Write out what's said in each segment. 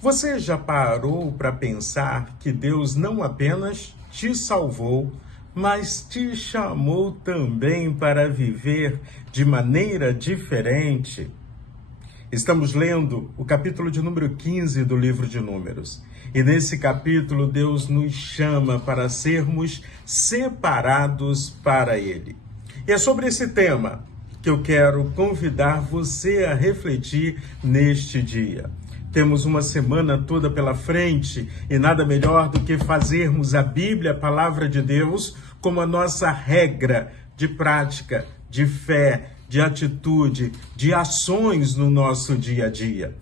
Você já parou para pensar que Deus não apenas te salvou, mas te chamou também para viver de maneira diferente? Estamos lendo o capítulo de número 15 do livro de Números. E nesse capítulo, Deus nos chama para sermos separados para Ele. E é sobre esse tema que eu quero convidar você a refletir neste dia. Temos uma semana toda pela frente e nada melhor do que fazermos a Bíblia, a palavra de Deus, como a nossa regra de prática, de fé, de atitude, de ações no nosso dia a dia.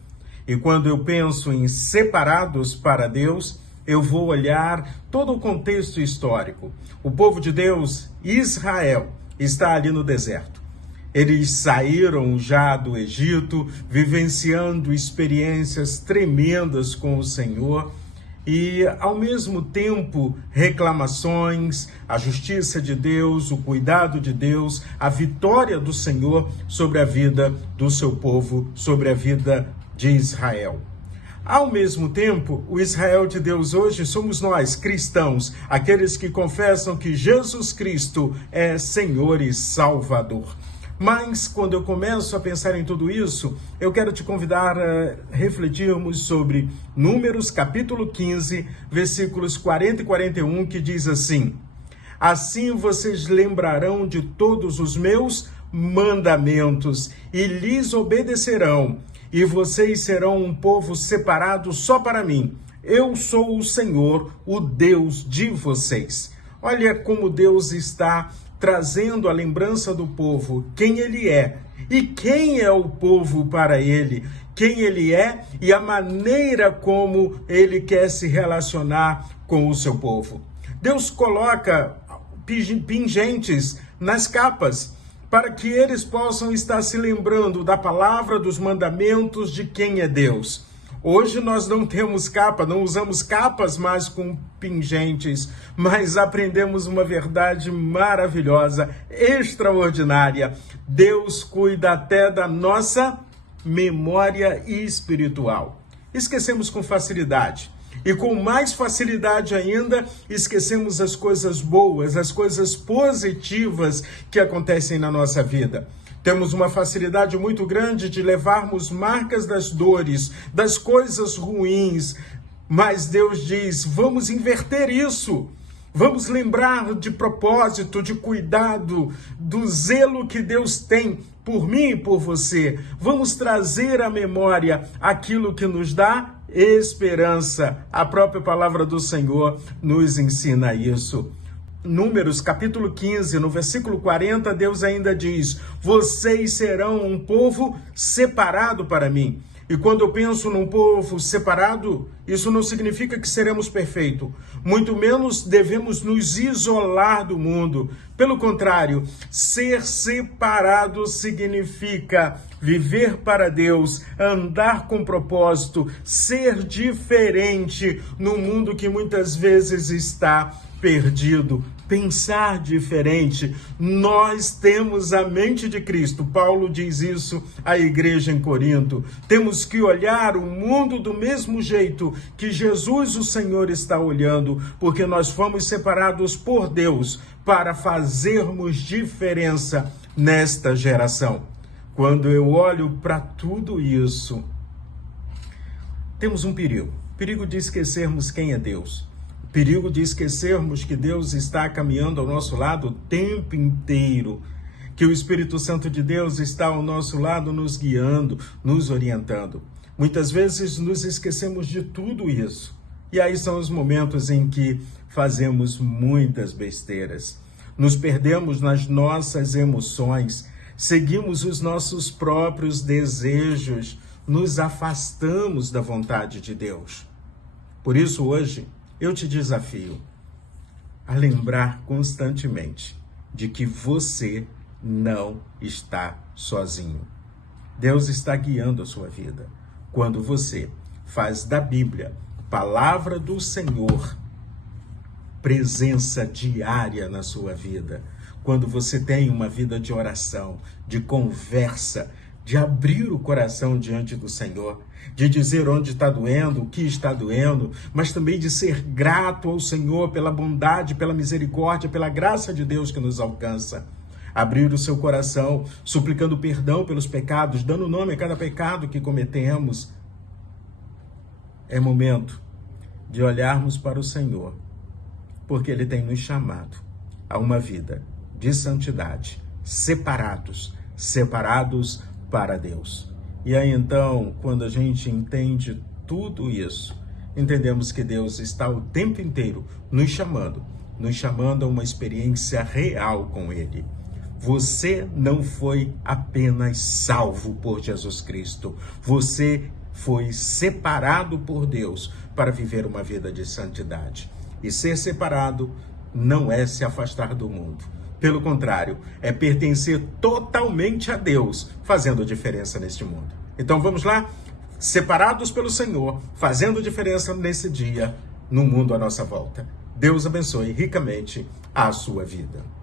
E quando eu penso em separados para Deus, eu vou olhar todo o contexto histórico. O povo de Deus, Israel, está ali no deserto. Eles saíram já do Egito, vivenciando experiências tremendas com o Senhor e, ao mesmo tempo, reclamações, a justiça de Deus, o cuidado de Deus, a vitória do Senhor sobre a vida do seu povo, sobre a vida de Israel. Ao mesmo tempo, o Israel de Deus hoje somos nós, cristãos, aqueles que confessam que Jesus Cristo é Senhor e Salvador. Mas, quando eu começo a pensar em tudo isso, eu quero te convidar a refletirmos sobre Números, capítulo 15, versículos 40 e 41, que diz assim: Assim vocês lembrarão de todos os meus mandamentos e lhes obedecerão, e vocês serão um povo separado só para mim. Eu sou o Senhor, o Deus de vocês. Olha como Deus está trazendo a lembrança do povo, quem ele é e quem é o povo para ele, quem ele é e a maneira como ele quer se relacionar com o seu povo. Deus coloca pingentes nas capas para que eles possam estar se lembrando da palavra, dos mandamentos, de quem é Deus. Hoje nós não temos capa, não usamos capas mais com pingentes, mas aprendemos uma verdade maravilhosa, extraordinária. Deus cuida até da nossa memória espiritual. Esquecemos com facilidade. E com mais facilidade ainda, esquecemos as coisas boas, as coisas positivas que acontecem na nossa vida. Temos uma facilidade muito grande de levarmos marcas das dores, das coisas ruins, mas Deus diz, vamos inverter isso. Vamos lembrar de propósito, de cuidado, do zelo que Deus tem por mim e por você. Vamos trazer à memória aquilo que nos dá esperança. A própria palavra do Senhor nos ensina isso. Números, capítulo 15, no versículo 40, Deus ainda diz, vocês serão um povo separado para mim. E quando eu penso num povo separado, isso não significa que seremos perfeitos. Muito menos devemos nos isolar do mundo. Pelo contrário, ser separado significa viver para Deus, andar com propósito, ser diferente no mundo que muitas vezes está perdido, pensar diferente. Nós temos a mente de Cristo. Paulo diz isso à igreja em Corinto. Temos que olhar o mundo do mesmo jeito que Jesus, o Senhor, está olhando, porque nós fomos separados por Deus para fazermos diferença nesta geração. Quando eu olho para tudo isso, temos um perigo de esquecermos quem é Deus. Perigo de esquecermos que Deus está caminhando ao nosso lado o tempo inteiro, que o Espírito Santo de Deus está ao nosso lado nos guiando, nos orientando. Muitas vezes nos esquecemos de tudo isso. E aí são os momentos em que fazemos muitas besteiras. Nos perdemos nas nossas emoções, seguimos os nossos próprios desejos, nos afastamos da vontade de Deus. Por isso hoje, eu te desafio a lembrar constantemente de que você não está sozinho. Deus está guiando a sua vida. Quando você faz da Bíblia, palavra do Senhor, presença diária na sua vida. Quando você tem uma vida de oração, de conversa de abrir o coração diante do Senhor, de dizer onde está doendo, o que está doendo, mas também de ser grato ao Senhor pela bondade, pela misericórdia, pela graça de Deus que nos alcança. Abrir o seu coração, suplicando perdão pelos pecados, dando nome a cada pecado que cometemos. É momento de olharmos para o Senhor, porque Ele tem nos chamado a uma vida de santidade, separados para Deus. E aí então, quando a gente entende tudo isso, entendemos que Deus está o tempo inteiro nos chamando a uma experiência real com Ele. Você não foi apenas salvo por Jesus Cristo, você foi separado por Deus para viver uma vida de santidade. E ser separado não é se afastar do mundo. Pelo contrário, é pertencer totalmente a Deus, fazendo diferença neste mundo. Então vamos lá? Separados pelo Senhor, fazendo diferença nesse dia, no mundo à nossa volta. Deus abençoe ricamente a sua vida.